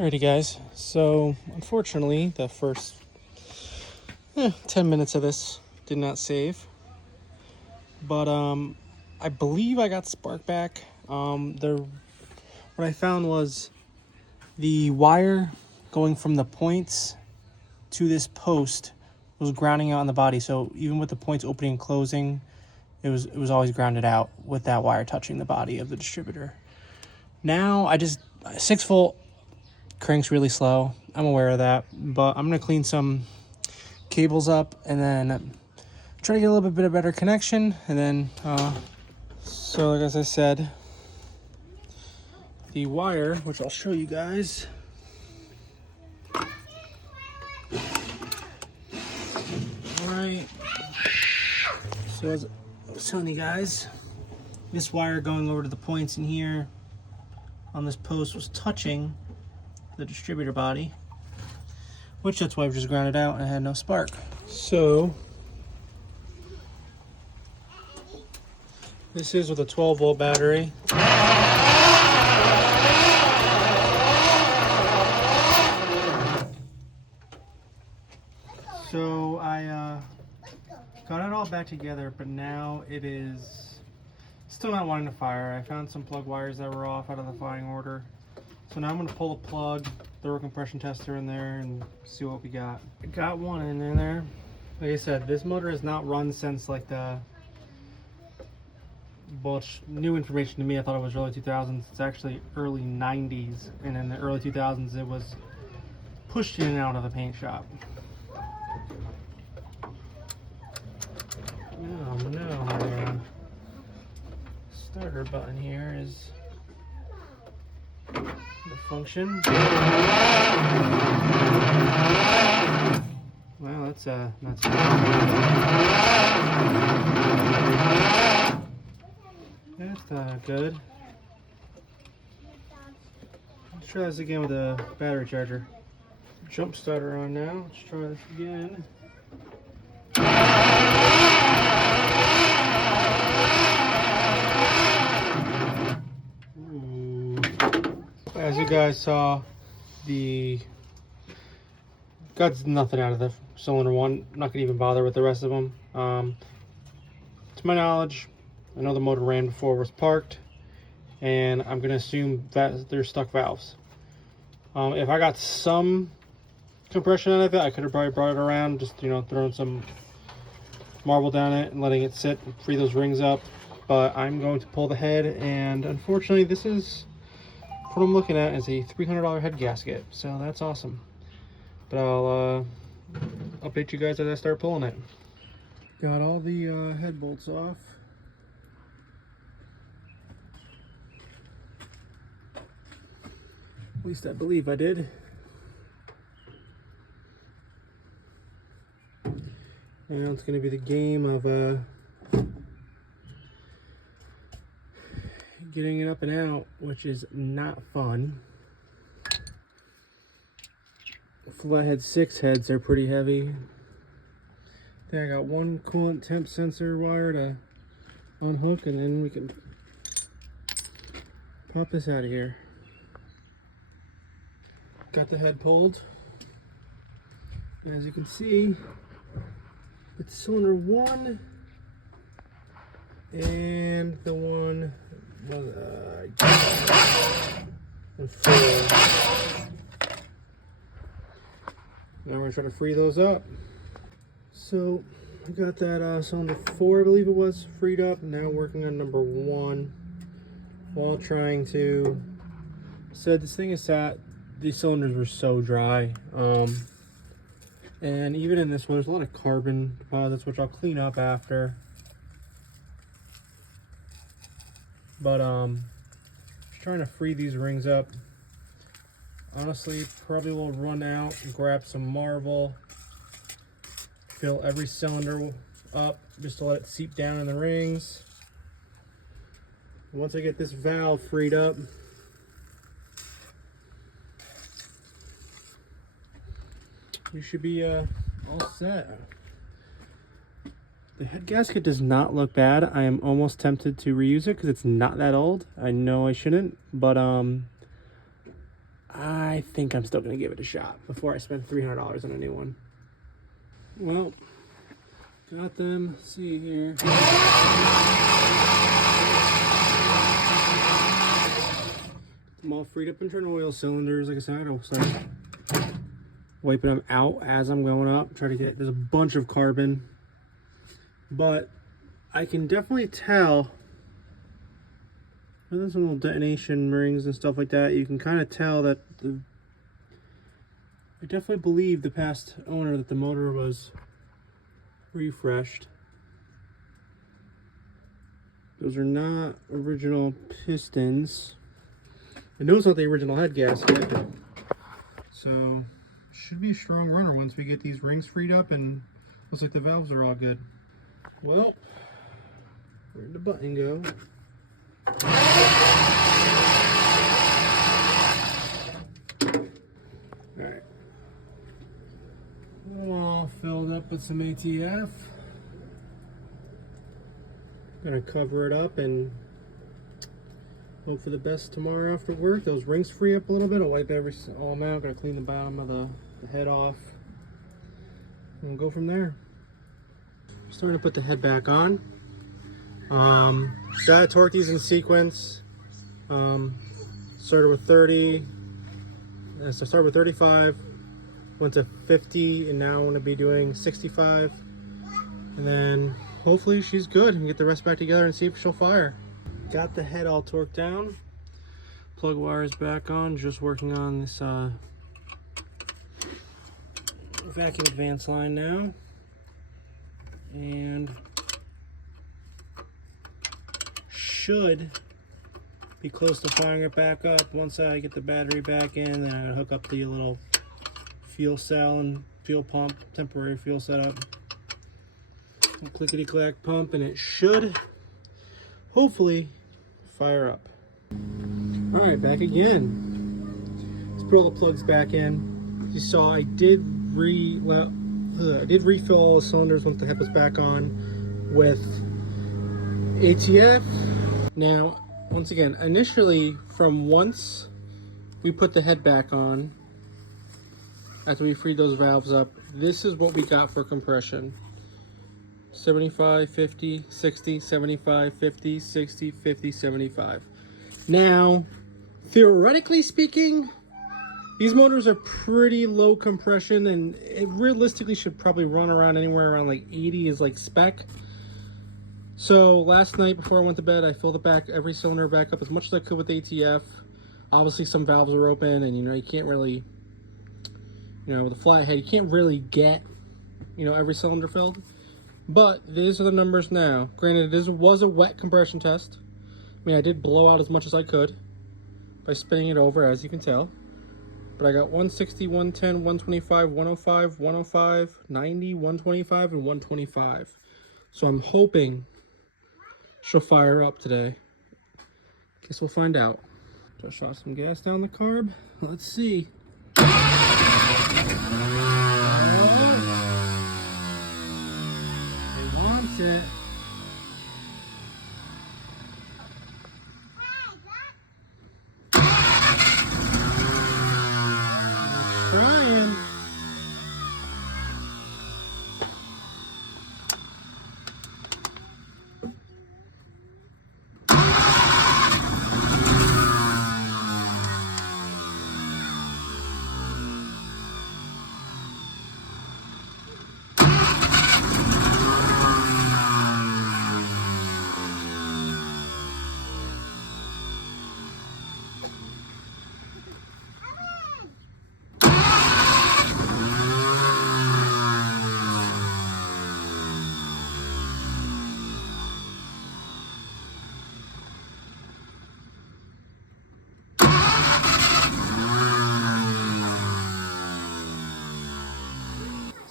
Alrighty guys, so unfortunately the first 10 minutes of this did not save, but I believe I got spark back. What I found was the wire going from the points to this post was grounding out on the body, so even with the points opening and closing, it was always grounded out with that wire touching the body of the distributor. Now 6-volt cranks really slow. I'm aware of that, but I'm gonna clean some cables up and then try to get a little bit of better connection. And then so like as I said, the wire, which I'll show you guys, alright, so as I was telling you guys, this wire going over to the points in here on this post was touching the distributor body, which that's why I've just grounded out and I had no spark. So this is with a 12-volt battery. So I got it all back together, but now it is still not wanting to fire. I found some plug wires that were off out of the firing order. So now I'm going to pull the plug, throw a compression tester in there, and see what we got. I got one in there. Like I said, this motor has not run since like new information to me. I thought it was early 2000s. It's actually early 90s, and in the early 2000s it was pushed in and out of the paint shop. No, my starter button here is the function. Well, that's not good. Let's try this again with a battery charger. Jump starter on now. Let's try this again. As you guys saw, got nothing out of the cylinder one. I'm not gonna even bother with the rest of them. To my knowledge, I know the motor ran before it was parked, and I'm gonna assume that they're stuck valves. If I got some compression out of it, I could have probably brought it around, just throwing some marble down it and letting it sit and free those rings up. But I'm going to pull the head, and unfortunately this is what I'm looking at is a $300 head gasket, so that's awesome. But I'll update you guys as I start pulling it. Got all the head bolts off. At least I believe I did. Now it's going to be the game of getting it up and out, which is not fun. Flathead 6 heads are pretty heavy. There, I got one coolant temp sensor wire to unhook, and then we can pop this out of here. Got the head pulled. And as you can see, it's cylinder 1 and the one and 4. Now we're going to try to free those up. So I got that cylinder 4, I believe it was, freed up. Now working on number 1 while trying to... said this thing is sat, these cylinders were so dry. And even in this one, there's a lot of carbon deposits, which I'll clean up after. But just trying to free these rings up. Honestly, probably will run out and grab some marble, fill every cylinder up just to let it seep down in the rings. Once I get this valve freed up, you should be all set. The head gasket does not look bad. I am almost tempted to reuse it because it's not that old. I know I shouldn't, but I think I'm still going to give it a shot before I spend $300 on a new one. Well, got them. Let's see here. I'm all freed up internal oil cylinders. Like I said, I'll start wiping them out as I'm going up. Try to get, there's a bunch of carbon, but I can definitely tell. There's some little detonation rings and stuff like that. You can kind of tell that I definitely believe the past owner that the motor was refreshed. Those are not original pistons. I know it's not the original head gasket. So should be a strong runner once we get these rings freed up, and looks like the valves are all good. Well, where'd the button go? Alright. All filled up with some ATF. Gonna cover it up and hope for the best tomorrow after work. Those rings free up a little bit. I'll wipe all them out. Gotta clean the bottom of the head off. And we'll go from there. Starting to put the head back on. Gotta torque these in sequence. Started with 30. So I started with 35, went to 50, and now I'm gonna be doing 65. And then hopefully she's good and get the rest back together and see if she'll fire. Got the head all torqued down. Plug wires back on, just working on this vacuum advance line now. And should be close to firing it back up. Once I get the battery back in, then I'm gonna hook up the little fuel cell and fuel pump, temporary fuel setup. Clickety clack pump, and it should hopefully fire up. All right, back again. Let's put all the plugs back in. As you saw, I did refill all the cylinders once the head was back on with ATF. Now, once again, initially from once we put the head back on, after we freed those valves up, this is what we got for compression. 75, 50, 60, 75, 50, 60, 50, 75. Now, theoretically speaking, these motors are pretty low compression, and it realistically should probably run around anywhere around like 80 is like spec. So last night before I went to bed, I filled every cylinder back up as much as I could with ATF. Obviously some valves are open, and you can't really, with a flat head, you can't really get, every cylinder filled. But these are the numbers now. Granted, it was a wet compression test. I mean, I did blow out as much as I could by spinning it over, as you can tell. But I got 160, 110, 125, 105, 105, 90, 125, and 125. So I'm hoping she'll fire up today. Guess we'll find out. Just shot some gas down the carb. Let's see. It wants it. Trying.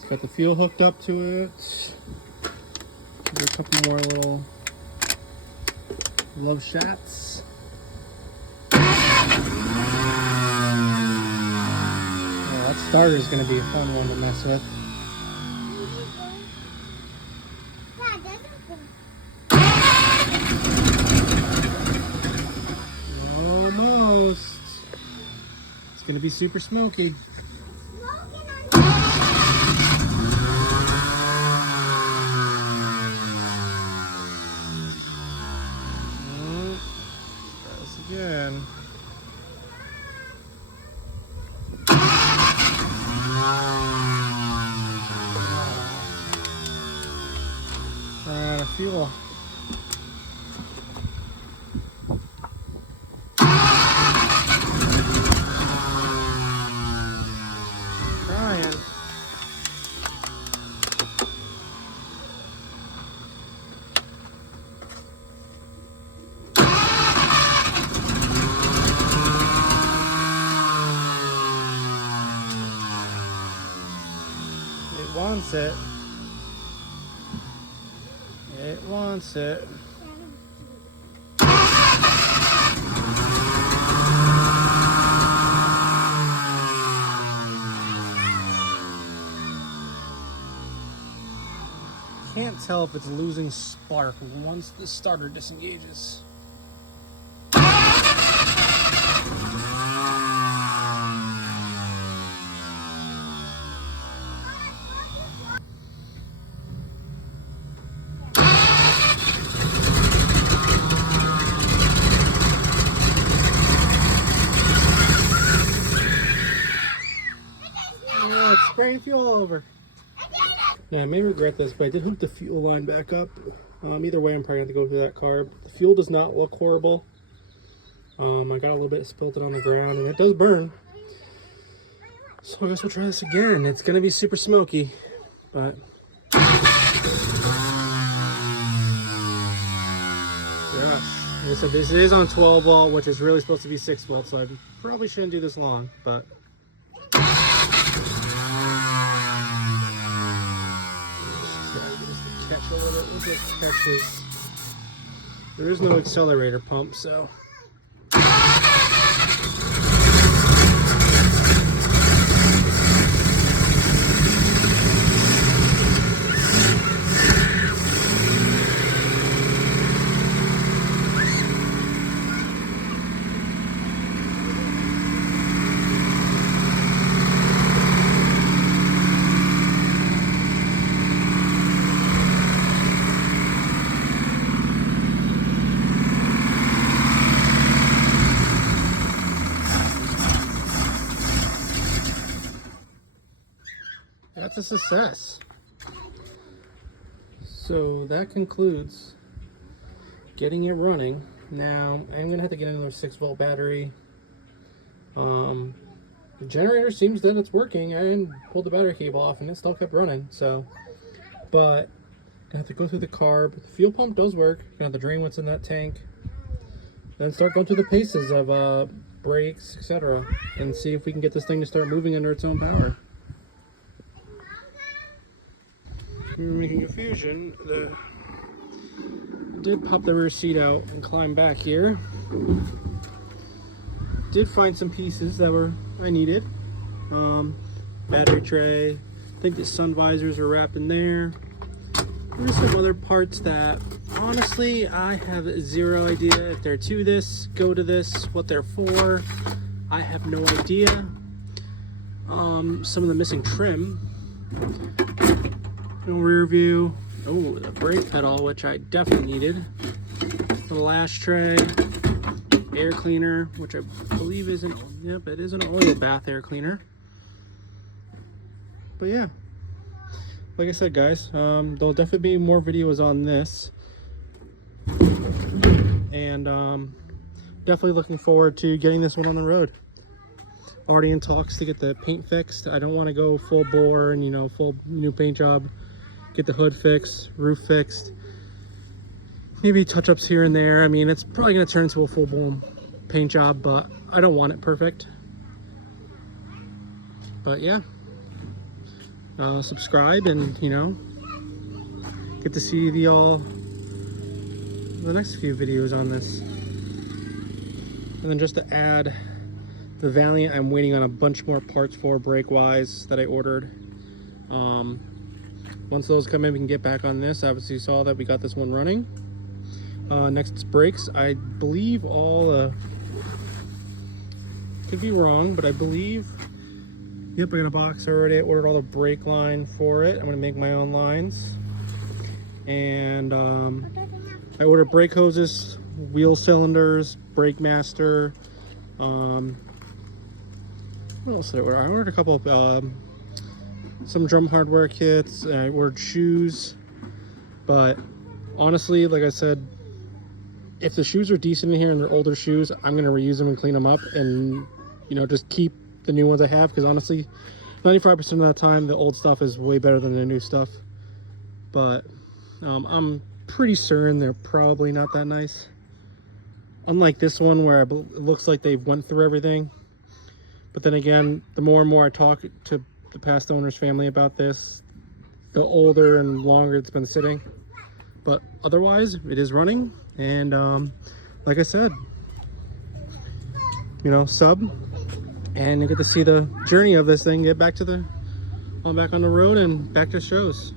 Got the fuel hooked up to it. Do a couple more little love shots. Oh, that starter is going to be a fun one to mess with. Almost. It's going to be be super smoky. Try this again. Fuel. Trying. It wants it. It wants it. Can't tell if it's losing spark once the starter disengages. Spraying fuel all over. Now I may regret this, but I did hook the fuel line back up. Either way, I'm probably going to go through that carb. The fuel does not look horrible. I got a little bit spilled it on the ground, and it does burn. So I guess we'll try this again. It's going to be super smoky, but gosh, like I said, this is on 12 volt, which is really supposed to be 6 volt, so I probably shouldn't do this long, but catch a little bit. It catches. There is no accelerator pump, so that's a success. So that concludes getting it running. Now I'm gonna have to get another 6 volt battery. The generator seems that it's working. I pulled the battery cable off and it still kept running. So, but I have to go through the carb. The fuel pump does work. Gonna have to drain what's in that tank. Then start going through the paces of brakes, etc., and see if we can get this thing to start moving under its own power. We were making a fusion. Did pop the rear seat out and climb back here. Did find some pieces that I needed. Battery tray. I think the sun visors were wrapped in there. There's some other parts that honestly I have zero idea if they're to this, go to this, what they're for. I have no idea. Some of the missing trim. No rear view. Oh, the brake pedal, which I definitely needed. The lash tray, air cleaner, which I believe is it is an oil bath air cleaner. But yeah, like I said, guys, there'll definitely be more videos on this, and definitely looking forward to getting this one on the road. Already in talks to get the paint fixed. I don't want to go full bore and full new paint job. Get the hood fixed, roof fixed, maybe touch-ups here and there. I mean, it's probably going to turn into a full-blown paint job, but I don't want it perfect. But yeah, subscribe and get to see the next few videos on this. And then just to add, the Valiant I'm waiting on a bunch more parts for brake-wise that I ordered. Once those come in, we can get back on this. Obviously you saw that we got this one running. Next is brakes. I believe all Could be wrong, but I believe, yep, I got a box already. I ordered all the brake line for it. I'm gonna make my own lines. And I ordered brake hoses, wheel cylinders, brake master. What else did I order? I ordered a couple of some drum hardware kits. And I ordered shoes. But honestly, like I said, if the shoes are decent in here and they're older shoes, I'm gonna reuse them and clean them up, and you know, just keep the new ones I have, because honestly 95% of that time the old stuff is way better than the new stuff. But I'm pretty certain they're probably not that nice, unlike this one where it looks like they went through everything. But then again, the more and more I talk to the past owner's family about this, the older and longer it's been sitting. But otherwise it is running, and like I said, you know, sub, and you get to see the journey of this thing get back to the back on the road and back to shows.